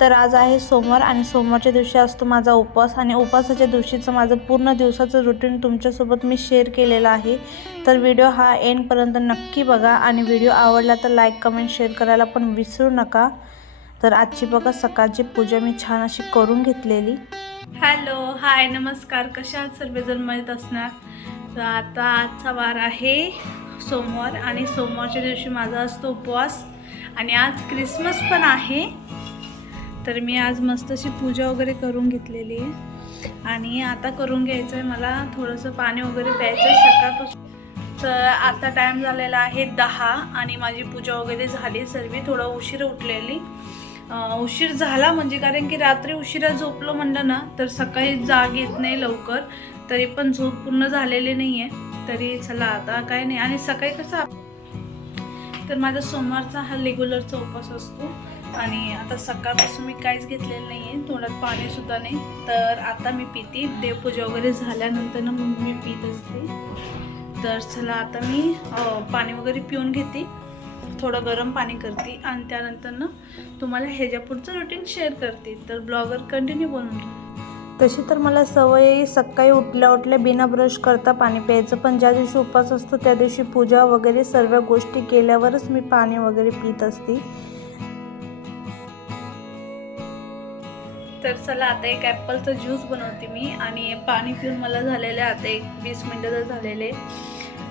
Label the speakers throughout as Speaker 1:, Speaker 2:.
Speaker 1: तर आज आहे सोमवार आणि सोमवारच्या दिवशी असतो माझा उपवास आणि उपवासाच्या दिवशीचं माझं पूर्ण दिवसाचं रुटीन तुमच्यासोबत मी शेअर केलेलं आहे. तर व्हिडिओ हा एंडपर्यंत नक्की बघा आणि व्हिडिओ आवडला तर लाईक कमेंट शेअर करायला पण विसरू नका. तर आजची बघा सकाळची पूजा मी छान अशी करून घेतलेली. हॅलो हाय नमस्कार. कशा आहात सर्वजण? माहीत असणार? तर आता आजचा वार आहे सोमवार आणि सोमवारच्या दिवशी माझा असतो उपवास. आणि आज क्रिसमस पण आहे. तर मी आज मस्त अशी पूजा वगैरे करून घेतलेली आहे. आणि आता करून घ्यायचं आहे मला थोडंसं पाणी वगैरे प्यायचं आहे सकाळपासून. तर आता टाईम झालेला आहे दहा आणि माझी पूजा वगैरे झाली सर्व थोडं उशीर उठलेली. उशीर झाला म्हणजे कारण की रात्री उशिरा झोपलो म्हणलं ना तर सकाळी जाग येत नाही लवकर. तरी पण झोप पूर्ण झालेली नाही आहे तरी चला आता काय नाही. आणि सकाळी कसं तर माझा सोमवारचा हा रेग्युलरचा उपवास असतो. आणि आता सकाळपासून मी काहीच घेतलेलं नाही आहे तोंडात पाणीसुद्धा नाही. तर आता मी पिते देवपूजा वगैरे झाल्यानंतर ना मग मी पित असते. तर चला आता मी पाणी वगैरे पिऊन घेते. थोडं गरम पाणी करते आणि त्यानंतर ना तुम्हाला ह्याच्या पुढचं रुटीन शेअर करते. तर ब्लॉगर कंटिन्यू बनवून तशी तर मला सवय सकाळी उठल्या उठल्या बिना ब्रश करता पाणी प्यायचं. पण ज्या दिवशी उपवास असतो त्या दिवशी पूजा वगैरे सर्व गोष्टी केल्यावरच मी पाणी वगैरे पित असते. तर चला आता एक ॲपलचं ज्यूस बनवते मी आणि पाणी पिऊन मला झालेलं आहे. आता एक वीस मिनटं तर झालेले.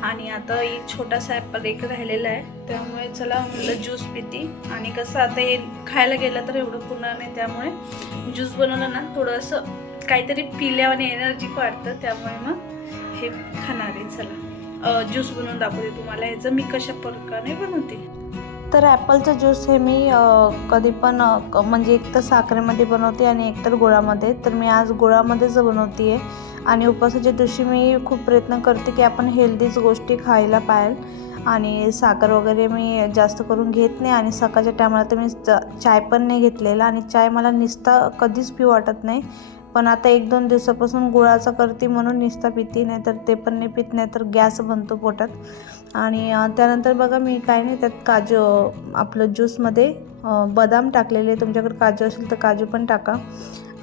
Speaker 1: आणि आता एक छोटासा ॲपल एक राहिलेला आहे. त्यामुळे चला म्हटलं ज्यूस पिते. आणि कसं आता हे खायला गेलं तर एवढं पुन्हा नाही. त्यामुळे ज्यूस बनवलं ना थोडंसं काहीतरी पिल्याने एनर्जी वाढतं. त्यामुळे मग हे खाणार आहे. चला. ज्यूस बनवून दाखवते तुम्हाला. ह्याचं मी कशा प्रकारे बनवते. तर ॲपलचं ज्यूस हे मी कधी पण क- म्हणजे एक तर साखरेमध्ये बनवते आणि एक तर गुळामध्ये. तर मी आज गुळामध्येच बनवते आहे आणि उपवासाच्या दिवशी मी खूप प्रयत्न करते की आपण हेल्दीच गोष्टी खायला पाहिजे आणि साखर वगैरे मी जास्त करून घेत नाही आणि सकाळच्या टायमाला तर मी च- चाय पण नाही घेतलेला. आणि चाय मला निस्ता कधीच पिऊ वाटत नाही. पण आता एक दोन दिवसापासून गुळाचा करते म्हणून निस्ता पिते नाही तर ते पण नाही पित नाही तर गॅस बनतो पोटात. आणि त्यानंतर बघा मी काय नाही त्यात काजू आपलं ज्यूसमध्ये बदाम टाकलेले तुमच्याकडे काजू असेल तर काजू पण टाका.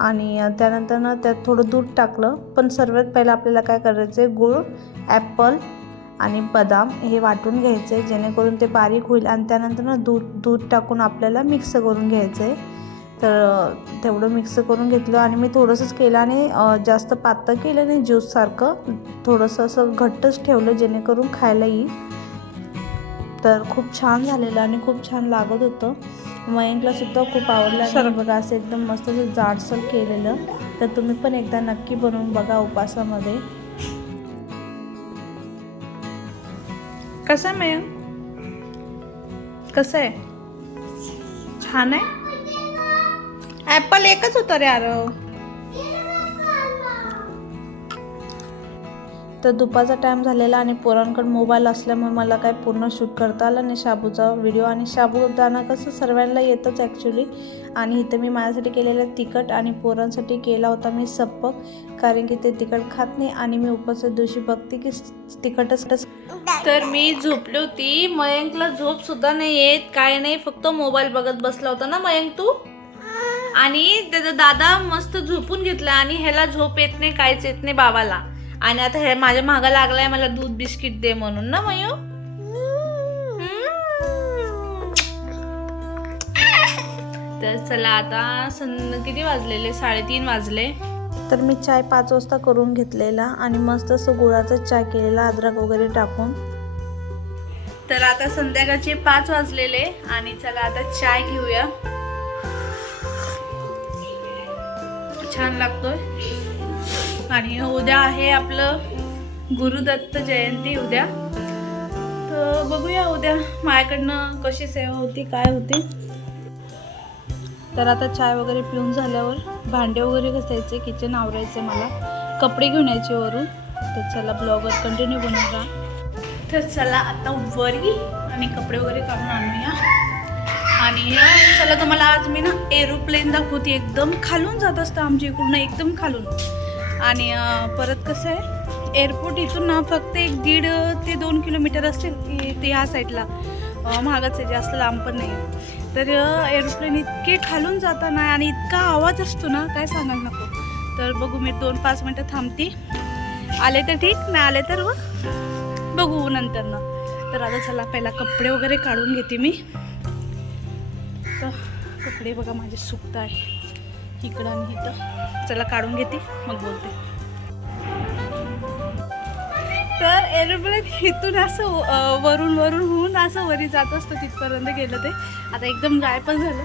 Speaker 1: आणि त्यानंतर ना त्यात थोडं दूध टाकलं. पण सर्वात पहिलं आपल्याला काय करायचं आहे गूळ ॲपल आणि बदाम हे वाटून घ्यायचं आहे जेणेकरून ते बारीक होईल. आणि त्यानंतर ना दूध दूध टाकून आपल्याला मिक्स करून घ्यायचं आहे तर तेवढं मिक्स करून घेतलं आणि मी थोडंसंच केलं आणि जास्त पातळ केलं नाही ज्यूससारखं थोडंसं असं घट्टच ठेवलं जेणेकरून खायला येईल. तर खूप छान झालेलं आणि खूप छान लागत होतं. मयंकला सुद्धा खूप आवडलं आणि बघा असं एकदम मस्त असं जाडसर केलेलं. तर तुम्ही पण एकदा नक्की बनवून बघा उपासामध्ये. कसं आहे मयंक? कसं आहे? छान आहे? ॲपल एकच होतं रे अरे. तर दुपारचा टाईम झालेला आणि पोरांकडे मोबाईल असल्यामुळे मला काय पूर्ण शूट करता आलं नाही. शाबूचा व्हिडिओ आणि साबुदाणा कसं सर्वांना येतच ॲक्च्युली आणि इथं मी माझ्यासाठी केलेलं तिखट आणि पोरांसाठी केला होता मी सप्पक कारण की ते तिखट खात नाही आणि मी उपवासाच्या दिवशी बघते की तिखटच तर मी झोपली होती. मयंकला झोप सुद्धा नाही येत काय नाही फक्त मोबाईल बघत बसला होता ना मयंक तू? आणि त्याचा दादा मस्त झोपून घेतला आणि ह्याला झोप येत नाही काहीच येत नाही बाबाला. आणि आता हे माझ्या मागा लागलाय मला दूध बिस्किट दे म्हणून ना मयू? तर चला आता सं किती वाजलेले? साडेतीन वाजले. तर मी चाय पाच वाजता करून घेतलेला आणि मस्त असं गुळाचा चाय केलेला अद्रक वगैरे टाकून. तर आता संध्याकाळचे पाच वाजलेले आणि चला आता चाय घेऊया. छान लागतोय. आणि उद्या आहे आपलं गुरुदत्त जयंती उद्या. तर बघूया उद्या माझ्याकडनं कशी सेवा होती काय होती. तर आता चाय वगैरे पिऊन झाल्यावर भांडे वगैरे घासायचे किचन आवरायचे मला. कपडे घेऊन यायचे वरून. तर चला ब्लॉगर कंटिन्यू बनवून तर चला आता वरी आणि कपडे वगैरे काढून आणूया. आणि चला तुम्हाला आज मी ना एरोप्लेन दाखवते. एकदम खालून जात असतं आमच्या इकडून एकदम खालून. आणि परत कसं आहे एअरपोर्ट इथून ना फक्त एक दीड ते दोन किलोमीटर असतील ते ह्या साईडला महागाच महागच आहे जास्त लांब पण नाही. तर एरोप्लेन इतके खालून जाताना आणि इतका आवाज असतो ना काय सांगायला नको. तर बघू मी दोन पाच मिनटं थांबते. आले तर ठीक नाही आले तर व बघू नंतर ना. तर आता चला पहिला कपडे वगैरे काढून घेते मी. कपडे बघा माझे सुकत आहे. इकडं आणि इथं. चला काढून घेते. मग बोलते. तर एरोप्लेन इथून असं वरून वरून होऊन असं वरी जात असतं तिथपर्यंत गेलं ते. आता एकदम गाय पण झालं.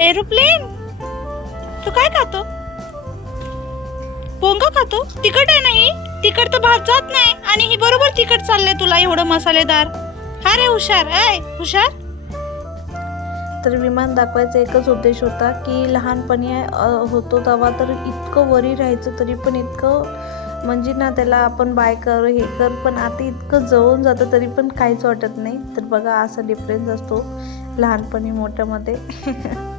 Speaker 1: एरोप्लेन? तू काय खातो? पोंगा खातो? तिखट आहे नाही तिखट तर भात जात नाही. आणि ही बरोबर तिखट चाललंय तुला एवढं मसालेदार. हा रे हुशार आय हुशार. तर विमान दाखवायचा एकच उद्देश होता की लहानपणी होतो तेव्हा तर इतकं वरी राहायचं तरी पण इतकं म्हणजे ना त्याला आपण बाय कर हे कर पण आता इतकं जवळून जातं तरी पण काहीच वाटत नाही. तर बघा असा डिफरन्स असतो लहानपणी मोठ्यामध्ये.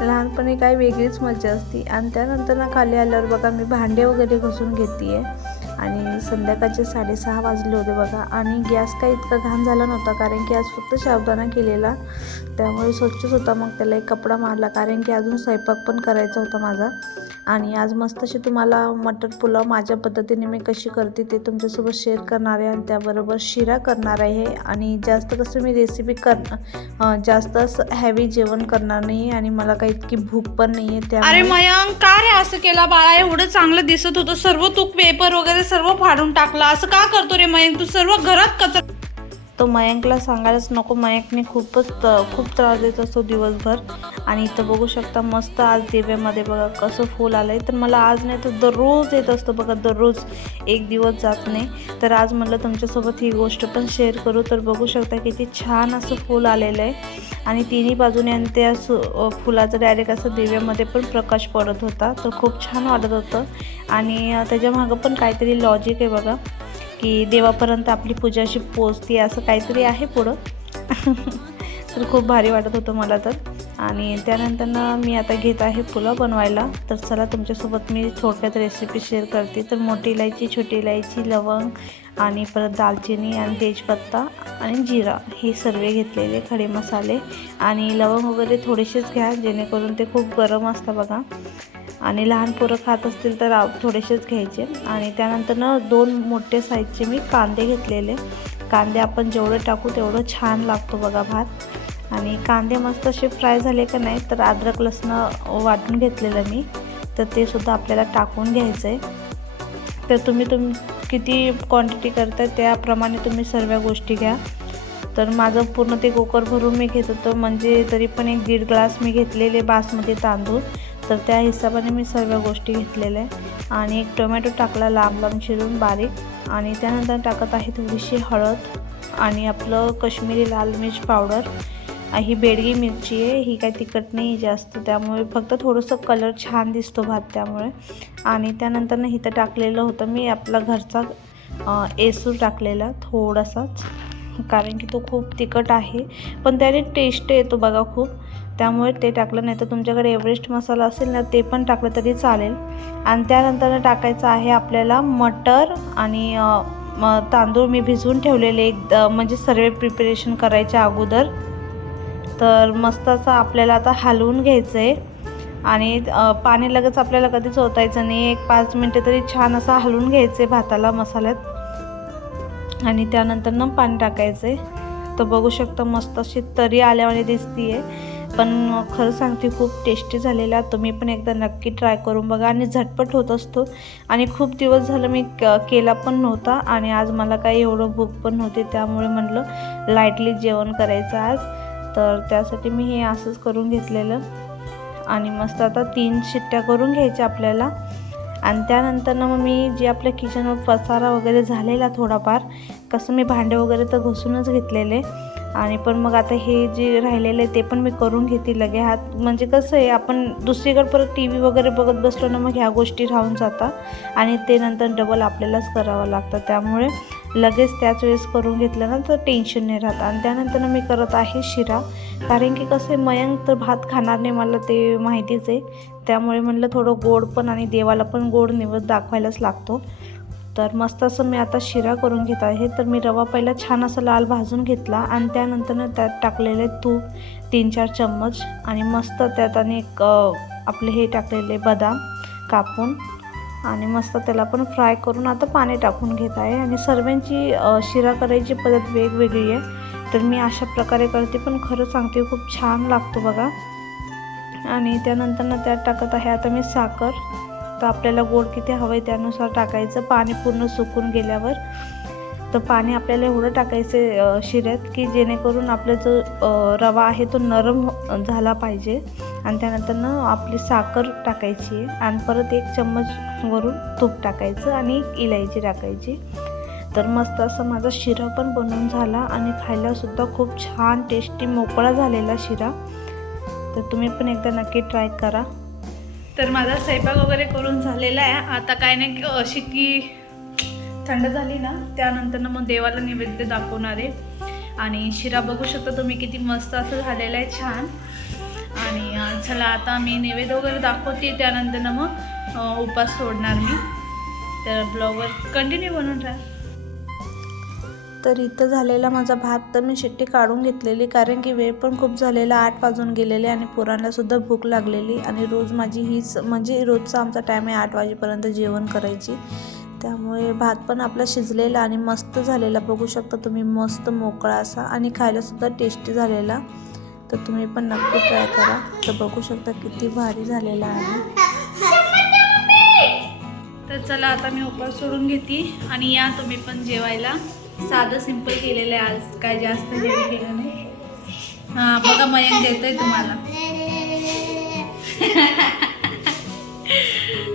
Speaker 1: लहानपणी काही वेगळीच मजा असती. आणि त्यानंतर ना खाली आल्यावर बघा मी भांडे वगैरे घुसून घेते आणि संध्याकाळचे साडेसहा वाजले होते बघा. आणि गॅस काही इतका घाण झाला नव्हता कारण की आज फक्त साबुदाणा केलेला. त्यामुळे स्वच्छच होता मग त्याला एक कपडा मारला कारण की अजून स्वयंपाक पण करायचा होता माझा. आणि आज मस्त अशी तुम्हाला मटर पुलाव माझ्या पद्धतीने मी कशी करते ते तुमच्यासोबत शेअर करणार आहे आणि त्याबरोबर शिरा करणार आहे. आणि जास्त कसं मी रेसिपी कर जास्त असं हॅवी जेवण करणार नाही आणि मला काही इतकी भूक पण नाही आहे त्या
Speaker 2: अरे मयंक का रे असं केला बाळा एवढं चांगलं दिसत होतं. सर्व तू पेपर वगैरे सर्व फाडून टाकला. असं का करतो रे मयंक? तू सर्व घरात कचरा
Speaker 1: तो मयंकला सांगायलाच नको. मयंकने खूपच त- खूप त्रास देत असतो दिवसभर. आणि इथं बघू शकता मस्त आज दिव्यामध्ये बघा कसं फूल आलं आहे तर मला आज नाही तर दररोज येत असतं बघा दररोज एक दिवस जात नाही. तर आज म्हटलं तुमच्यासोबत ही गोष्ट पण शेअर करू. तर बघू शकता किती छान असं फूल आलेलं आहे. आणि तिन्ही बाजूने आणि त्या सु फुलाचं डायरेक्ट असं दिव्यामध्ये पण प्रकाश पडत होता. तर खूप छान वाटत होतं. आणि त्याच्या मागं पण काहीतरी लॉजिक आहे बघा. की देवापर्यंत आपली पूजा अशी पोचते असं काहीतरी आहे पुढं. तर खूप भारी वाटत होतं मला तर. आणि त्यानंतर मी आता घेत आहे पुलाव बनवायला. तर चला तुमच्यासोबत मी थोडक्यात रेसिपी शेअर करते. तर मोठी इलायची छोटी इलायची लवंग आणि परत दालचिनी आणि तेजपत्ता आणि जिरा हे सर्व घेतलेले खडे मसाले. आणि लवंग वगैरे थोडेसेच घ्या जेणेकरून ते खूप गरम असतं बघा. आणि लहान पोरं खात असतील तर थोडेसेच घ्यायचे. आणि त्यानंतर ना दोन मोठे साईजचे मी कांदे घेतलेले. कांदे आपण जेवढं टाकू तेवढं छान लागतो बघा भात. आणि कांदे मस्त असे फ्राय झाले का नाही तर अद्रक लसणं वाटून घेतलेलं मी. तर ते सुद्धा आपल्याला टाकून घ्यायचं आहे तर तुम्ही तुम किती क्वांटिटी करताय त्याप्रमाणे तुम्ही सर्व गोष्टी घ्या. तर माझं पूर्ण ते कुकर भरून मी घेत होतं. म्हणजे तरी पण एक दीड ग्लास मी घेतलेले बासमती तांदूळ. तर त्या हिशोबाने मी सर्व गोष्टी घेतलेल्या आहे. आणि एक टोमॅटो टाकला लांब लांब चिरून बारीक. आणि त्यानंतर टाकत आहे थोडीशी हळद आणि आपलं कश्मीरी लाल मिर्च पावडर. ही बेडगी मिरची आहे ही काही तिखट नाही जास्त. त्यामुळे फक्त थोडंसं कलर छान दिसतो भात त्यामुळे. आणि त्यानंतरनं इथं टाकलेलं होतं मी आपला घरचा एसूर टाकलेला थोडासाच. कारण की तो खूप तिखट आहे. पण त्याने टेस्ट येतो बघा खूप. त्यामुळे ते टाकलं नाही तर तुमच्याकडे एव्हरेस्ट मसाला असेल ना ते पण टाकलं तरी चालेल. आणि त्यानंतर टाकायचं आहे आपल्याला मटर आणि म- तांदूळ मी भिजवून ठेवलेले एक म्हणजे सर्व प्रिपरेशन करायच्या अगोदर. तर मस्त असं आपल्याला आता हलवून घ्यायचं आहे आणि पाणी लगेच आपल्याला कधीच ओतायचं नाही. एक पाच मिनटं तरी छान असं हलवून घ्यायचं आहे भाताला मसाल्यात. आणि त्यानंतर ना पाणी टाकायचं आहे तर बघू शकता मस्त अशी तरी आल्यावाने दिसती आहे पण खरं सांगते खूप टेस्टी झालेला. तुम्ही पण एकदा नक्की ट्राय करून बघा आणि झटपट होत असतो. आणि खूप दिवस झालं मी क केला पण नव्हता आणि आज मला काही एवढं भूक पण नव्हती त्यामुळे म्हटलं लाईटली जेवण करायचं आज. तर त्यासाठी मी हे असंच करून घेतलेलं. आणि मस्त आता तीन शिट्ट्या करून घ्यायच्या आपल्याला. आणि त्यानंतर ना मग मी जे आपल्या किचनवर पसारा वगैरे झालेला थोडाफार कसं मी भांडे वगैरे तर घुसूनच घेतलेले. आणि पण मग आता हे जे राहिलेलं आहे ते पण मी करून घेते लगे. हात म्हणजे कसं आहे आपण दुसरीकडे परत टी व्ही वगैरे बघत बसलो ना मग ह्या गोष्टी राहून जातात. आणि ते नंतर डबल आपल्यालाच करावं लागतं. त्यामुळे लगेच त्याच वेळेस करून घेतलं ना तर टेन्शन नाही राहत. आणि त्यानंतर मी करत आहे शिरा. कारण की कसं आहे मयंक तर भात खाणार नाही मला ते माहितीच आहे. त्यामुळे म्हणलं थोडं गोड पण आणि देवाला पण गोड निवड दाखवायलाच लागतो. तर मस्त असं मी आता शिरा करून घेत आहे. तर मी रवा पहिला छान असा लाल भाजून घेतला आणि त्यानंतर त्यात टाकलेले तूप तीन चार चम्मच आणि मस्त त्यात आणि एक आपले हे टाकलेले बदाम कापून आणि मस्त त्याला पण फ्राय करून आता पाणी टाकून घेत आहे. आणि सर्वांची शिरा करायची पद्धत वेगवेगळी आहे. तर मी अशा प्रकारे करते पण खरं सांगते खूप छान लागतो बघा. आणि त्यानंतर त्यात टाकत आहे आता मी साखर. तर आपल्याला गोड किती हवं आहे त्यानुसार टाकायचं. पाणी पूर्ण सुकून गेल्यावर तर पाणी आपल्याला एवढं टाकायचं शिऱ्यात की जेणेकरून आपला जो रवा आहे तो नरम झाला पाहिजे. आणि त्यानंतर ना आपली साखर टाकायची आहे आणि परत एक चम्मच वरून तूप टाकायचं आणि इलायची टाकायची. तर मस्त असं माझा शिरा पण बनवून झाला आणि खायलासुद्धा खूप छान टेस्टी मोकळा झालेला शिरा. तर तुम्ही पण एकदा नक्की ट्राय करा.
Speaker 2: तर माझा स्वयंपाक वगैरे करून झालेला आहे. आता काय नाही अशी की थंड झाली ना त्यानंतर मग देवाला नैवेद्य दाखवणार आहे. आणि शिरा बघू शकता तुम्ही किती मस्त असं झालेलं आहे छान. आणि चला आता मी नैवेद्य वगैरे दाखवते त्यानंतर मग उपास सोडणार मी. तर ब्लॉगवर कंटिन्यू बनवून राहा.
Speaker 1: तर इथं झालेला माझा भात तर मी शिट्टी काढून घेतलेली कारण की वेळ पण खूप झालेला आठ वाजून गेलेले आणि पोरांना सुद्धा भूक लागलेली आणि रोज माझी हीच म्हणजे रोजचा आमचा टाईम आहे आठ वाजेपर्यंत जेवण करायची. त्यामुळे भात पण आपला शिजलेला आणि मस्त झालेला बघू शकता तुम्ही मस्त मोकळा असा आणि खायलासुद्धा टेस्टी झालेला. तर तुम्ही पण नक्की ट्राय करा. तर बघू शकता किती भारी झालेला आहे.
Speaker 2: तर चला आता मी उपास सोडून घेते आणि या तुम्ही पण जेवायला. साधं सिंपल केलेलं आहे आज. काय जास्त हेवी केलं नाही हां बघा मयंक देतोय तुम्हाला.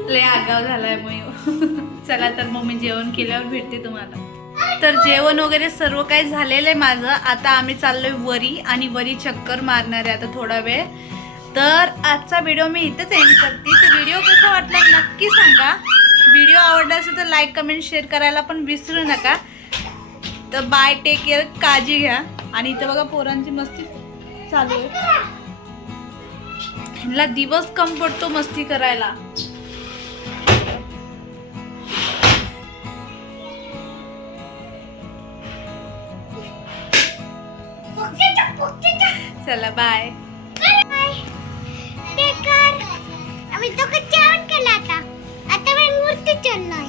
Speaker 2: लय आगाव झालाय मयूर चला तर मग मी जेवण केल्यावर भेटते तुम्हाला. तर जेवण वगैरे सर्व काही झालेलं आहे माझं. आता आम्ही चाललोय वरी आणि वरी चक्कर मारणार आहे आता थोडा वेळ. तर आजचा व्हिडिओ मी इथेच एंड करते. तर व्हिडिओ कसा वाटला नक्की सांगा. व्हिडिओ आवडला असेल तर लाईक कमेंट शेअर करायला पण विसरू नका. तर बाय टेक केअर काळजी घ्या. आणि इथं बघा पोरांची मस्ती चालू आहे. ह्यांना दिवस कम पडतो मस्ती करायला. चला बाय
Speaker 3: आम्ही दोघं जेवण केलं आता. आता मी मूर्ती चाललोय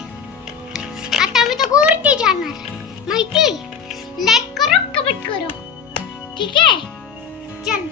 Speaker 3: आता आम्ही दोघं मूर्ती जाणार माहिती? लाईक करो कमेंट करो. ठीक आहे? चल.